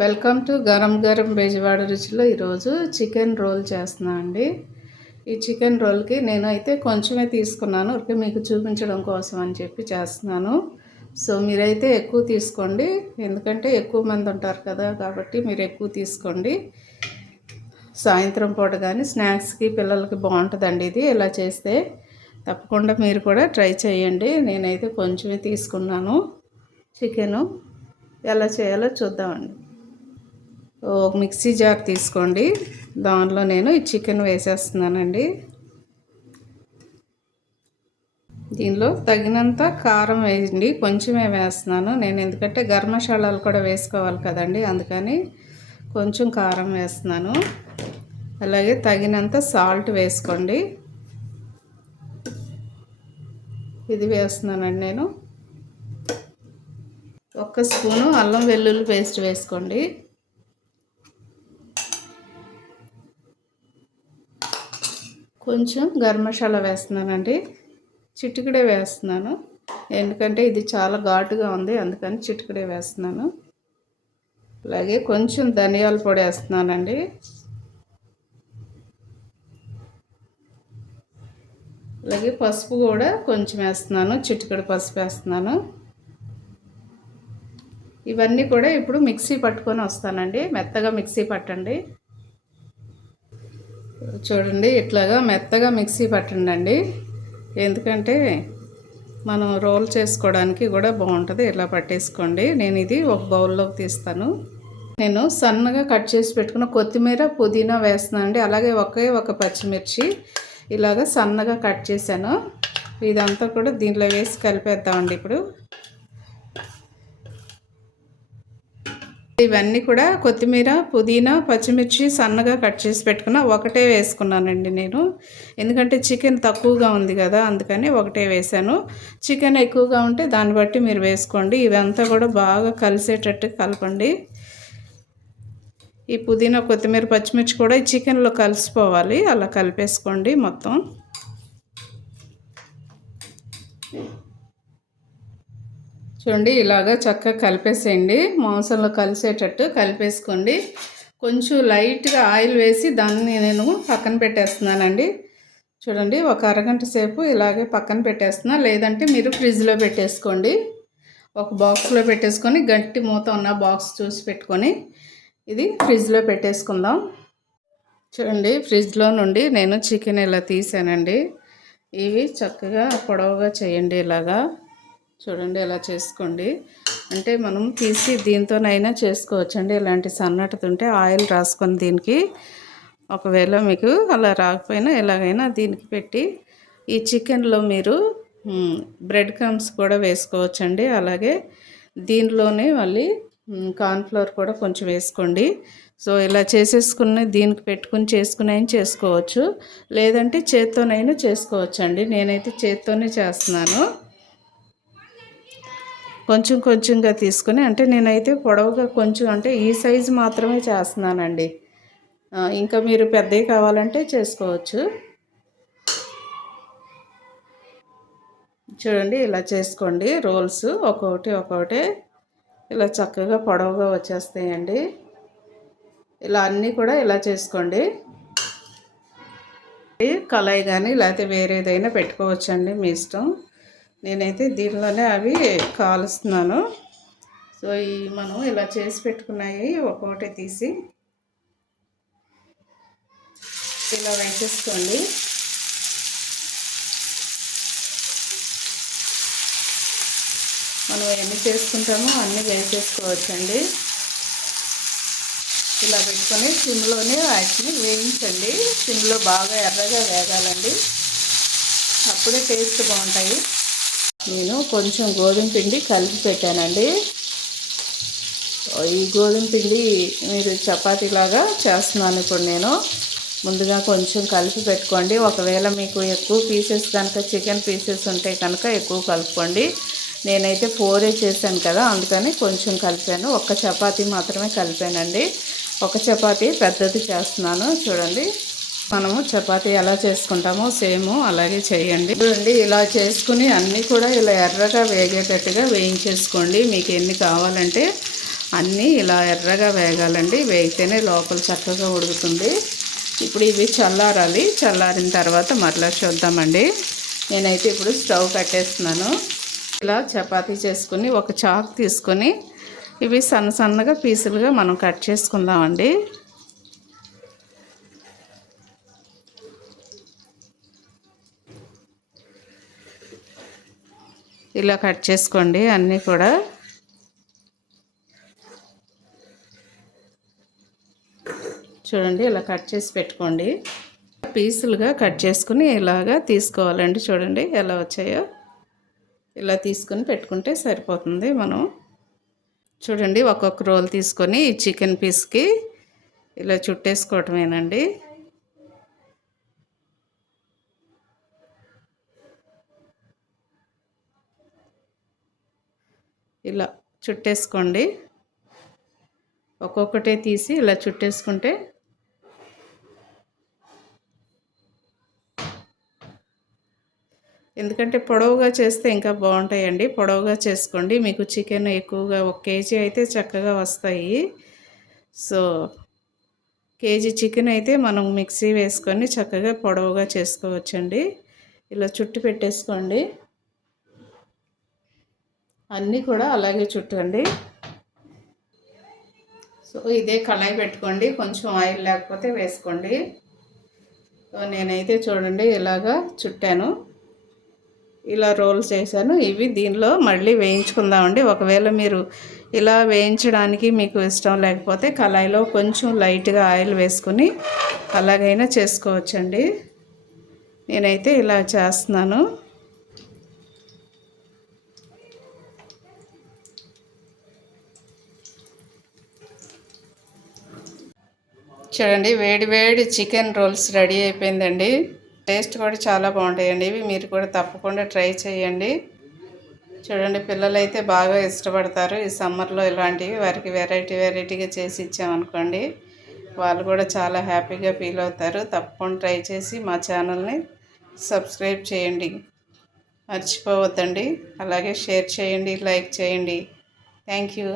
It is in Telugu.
వెల్కమ్ టు గరం గరం బెజవాడ రుచిలో ఈరోజు చికెన్ రోల్ చేస్తున్నా అండి. ఈ చికెన్ రోల్కి నేనైతే కొంచెమే తీసుకున్నాను, ఊరికే మీకు చూపించడం కోసం అని చెప్పి చేస్తున్నాను. సో మీరైతే ఎక్కువ తీసుకోండి, ఎందుకంటే ఎక్కువ మంది ఉంటారు కదా, కాబట్టి మీరు ఎక్కువ తీసుకోండి. సాయంత్రం పూట కానీ స్నాక్స్కి పిల్లలకి బాగుంటుందండి ఇది. ఇలా చేస్తే తప్పకుండా మీరు కూడా ట్రై చేయండి. నేనైతే కొంచెమే తీసుకున్నాను చికెను. ఎలా చేయాలో చూద్దామండి. ఒక మిక్సీ జార్ తీసుకోండి, దానిలో నేను ఈ చికెన్ వేసేస్తున్నానండి. దీనిలో తగినంత కారం వేయండి, కొంచెమే వేస్తున్నాను నేను, ఎందుకంటే గరం మసాలాలు కూడా వేసుకోవాలి కదండి, అందుకని కొంచెం కారం వేస్తున్నాను. అలాగే తగినంత సాల్ట్ వేసుకోండి, ఇది వేస్తున్నానండి నేను. 1 స్పూను అల్లం వెల్లుల్లి పేస్ట్ వేసుకోండి. కొంచెం గరం మసాలా వేస్తున్నానండి, చిటికెడే వేస్తున్నాను, ఎందుకంటే ఇది చాలా ఘాటుగా ఉంది, అందుకని చిటికెడే వేస్తున్నాను. అలాగే కొంచెం ధనియాల పొడి వేస్తున్నానండి. అలాగే పసుపు కూడా కొంచెం వేస్తున్నాను, చిటికెడు పసుపు వేస్తున్నాను. ఇవన్నీ కూడా ఇప్పుడు మిక్సీ పట్టుకొని వస్తానండి. మెత్తగా మిక్సీ పట్టండి. చూడండి, ఇట్లాగా మెత్తగా మిక్సీ పట్టండి, ఎందుకంటే మనం రోల్ చేసుకోవడానికి కూడా బాగుంటుంది. ఇలా పట్టేసుకోండి. నేను ఇది ఒక బౌల్లోకి తీస్తాను. నేను సన్నగా కట్ చేసి పెట్టుకున్న కొత్తిమీర, పుదీనా వేస్తున్నాను అండి. అలాగే ఒక పచ్చిమిర్చి ఇలాగ సన్నగా కట్ చేశాను. ఇదంతా కూడా దీంట్లో వేసి కలిపేద్దామండి. ఇప్పుడు ఇవన్నీ కూడా కొత్తిమీర, పుదీనా, పచ్చిమిర్చి సన్నగా కట్ చేసి పెట్టుకున్న ఒకటే వేసుకున్నానండి నేను, ఎందుకంటే చికెన్ తక్కువగా ఉంది కదా, అందుకని ఒకటే వేసాను. చికెన్ ఎక్కువగా ఉంటే దాన్ని బట్టి మీరు వేసుకోండి. ఇవంతా కూడా బాగా కలిసేటట్టు కలపండి. ఈ పుదీనా, కొత్తిమీర, పచ్చిమిర్చి కూడా ఈ చికెన్లో కలిసిపోవాలి, అలా కలిపేసుకోండి మొత్తం. చూడండి, ఇలాగా చక్కగా కలిపేసేయండి, మాంసంలో కలిసేటట్టు కలిపేసుకోండి. కొంచెం లైట్గా ఆయిల్ వేసి దాన్ని నేను పక్కన పెట్టేస్తున్నానండి. చూడండి, ఒక అరగంట సేపు ఇలాగే పక్కన పెట్టేస్తున్నా, లేదంటే మీరు ఫ్రిడ్జ్లో పెట్టేసుకోండి. ఒక బాక్స్లో పెట్టేసుకొని, గట్టి మూత ఉన్న బాక్స్ చూసి పెట్టుకొని ఇది ఫ్రిడ్జ్లో పెట్టేసుకుందాం. చూడండి, ఫ్రిడ్జ్లో నుండి నేను చికెన్ ఇలా తీసానండి. ఇవి చక్కగా పొడవుగా చేయండి. ఇలాగా చూడండి, ఎలా చేసుకోండి. అంటే మనం తీసి దీంతోనైనా చేసుకోవచ్చండి. ఇలాంటి సన్నటిది ఉంటే ఆయిల్ రాసుకొని దీనికి, ఒకవేళ మీకు అలా రాకపోయినా ఎలాగైనా దీనికి పెట్టి, ఈ చికెన్లో మీరు బ్రెడ్ క్రమ్స్ కూడా వేసుకోవచ్చండి. అలాగే దీనిలోనే మళ్ళీ కార్న్ఫ్లవర్ కూడా కొంచెం వేసుకోండి. సో ఇలా చేసేసుకుని దీనికి పెట్టుకుని చేసుకోవచ్చు, లేదంటే చేత్తోనైనా చేసుకోవచ్చండి. నేనైతే చేత్తోనే చేస్తున్నాను. కొంచెంగా తీసుకుని, అంటే నేనైతే పొడవుగా కొంచెం, అంటే ఈ సైజు మాత్రమే చేస్తున్నానండి. ఇంకా మీరు పెద్దవి కావాలంటే చేసుకోవచ్చు. చూడండి, ఇలా చేసుకోండి. రోల్స్ ఒక్కొక్కటి ఇలా చక్కగా పొడవుగా వచ్చేస్తాయండి. ఇలా అన్నీ కూడా ఇలా చేసుకోండి. కళాయి కానీ లేకపోతే వేరేదైనా పెట్టుకోవచ్చండి, మీ ఇష్టం. నేనైతే దీనిలోనే అవి కాలుస్తున్నాను. సో ఈ మనం ఇలా చేసి పెట్టుకున్నాయి ఒక్కొక్కటి తీసి ఇలా వేసేసుకోండి. మనం ఎన్ని చేసుకుంటామో అన్నీ వేసేసుకోవచ్చండి. ఇలా పెట్టుకొని సిమ్లోనే వాటిని వేయించండి. సిమ్లో బాగా ఎర్రగా వేగాలండి, అప్పుడే టేస్ట్ బాగుంటాయి. నేను కొంచెం గోధుమ పిండి కలిపి పెట్టానండి. ఈ గోధుమ పిండి మీరు చపాతీలాగా చేస్తున్నాను ఇప్పుడు నేను. ముందుగా కొంచెం కలిపి పెట్టుకోండి. ఒకవేళ మీకు ఎక్కువ పీసెస్ కనుక, చికెన్ పీసెస్ ఉంటే కనుక ఎక్కువ కలుపుకోండి. నేనైతే 4 చేశాను కదా, అందుకని కొంచెం కలిపాను. ఒక్క చపాతీ మాత్రమే కలిపానండి. ఒక చపాతీ పెద్దది చేస్తున్నాను. చూడండి, మనము చపాతీ ఎలా చేసుకుంటామో సేమ్ అలాగే చేయండి. చూడండి, ఇలా చేసుకుని అన్నీ కూడా ఇలా ఎర్రగా వేగేటట్టుగా వేయించేసుకోండి. మీకు ఎన్ని కావాలంటే అన్నీ ఇలా ఎర్రగా వేగాలండి. వేగితేనే లోపల చక్కగా ఉడుకుతుంది. ఇప్పుడు ఇవి చల్లారాలి. చల్లారిన తర్వాత మరలా చూద్దామండి. నేనైతే ఇప్పుడు స్టవ్ కట్టేస్తున్నాను. ఇలా చపాతీ చేసుకుని ఒక చాకు తీసుకొని ఇవి సన్న సన్నగా పీసులుగా మనం కట్ చేసుకుందామండి. ఇలా కట్ చేసుకోండి అన్నీ కూడా. చూడండి ఇలా కట్ చేసి పెట్టుకోండి. పీసులుగా కట్ చేసుకుని ఇలాగా తీసుకోవాలండి. చూడండి ఎలా వచ్చాయో. ఇలా తీసుకొని పెట్టుకుంటే సరిపోతుంది. మనం చూడండి ఒక్కొక్క రోల్ తీసుకొని ఈ చికెన్ పీస్కి ఇలా చుట్టేసుకోవటమేనండి. ఇలా చుట్టేసుకోండి. ఒక్కొక్కటే తీసి ఇలా చుట్టేసుకుంటే ఎందుకంటే పొడవుగా చేస్తే ఇంకా బాగుంటాయండి. పొడవుగా చేసుకోండి. మీకు చికెన్ ఎక్కువగా 1 కేజీ అయితే చక్కగా వస్తాయి. సో కేజీ చికెన్ అయితే మనం మిక్సీ వేసుకొని చక్కగా పొడవుగా చేసుకోవచ్చండి. ఇలా చుట్టు పెట్టేసుకోండి. అన్నీ కూడా అలాగే చుట్టండి. సో ఇదే కళాయి పెట్టుకోండి. కొంచెం ఆయిల్ లేకపోతే వేసుకోండి. సో నేనైతే చూడండి ఇలాగా చుట్టాను. ఇలా రోల్స్ చేశాను. ఇవి దీనిలో మళ్ళీ వేయించుకుందామండి. ఒకవేళ మీరు ఇలా వేయించడానికి మీకు ఇష్టం లేకపోతే కళాయిలో కొంచెం లైట్గా ఆయిల్ వేసుకొని అలాగైనా చేసుకోవచ్చండి. నేనైతే ఇలా చేస్తున్నాను. చూడండి వేడి వేడి చికెన్ రోల్స్ రెడీ అయిపోయిందండి. టేస్ట్ కూడా చాలా బాగుంటాయండి. ఇవి మీరు కూడా తప్పకుండా ట్రై చేయండి. చూడండి పిల్లలైతే బాగా ఇష్టపడతారు. ఈ సమ్మర్లో ఇలాంటివి వారికి వెరైటీగా చేసి ఇచ్చామనుకోండి వాళ్ళు కూడా చాలా హ్యాపీగా ఫీల్ అవుతారు. తప్పకుండా ట్రై చేసి మా ఛానల్ని సబ్స్క్రైబ్ చేయండి. మర్చిపోవద్దండి. అలాగే షేర్ చేయండి, లైక్ చేయండి. Thank you.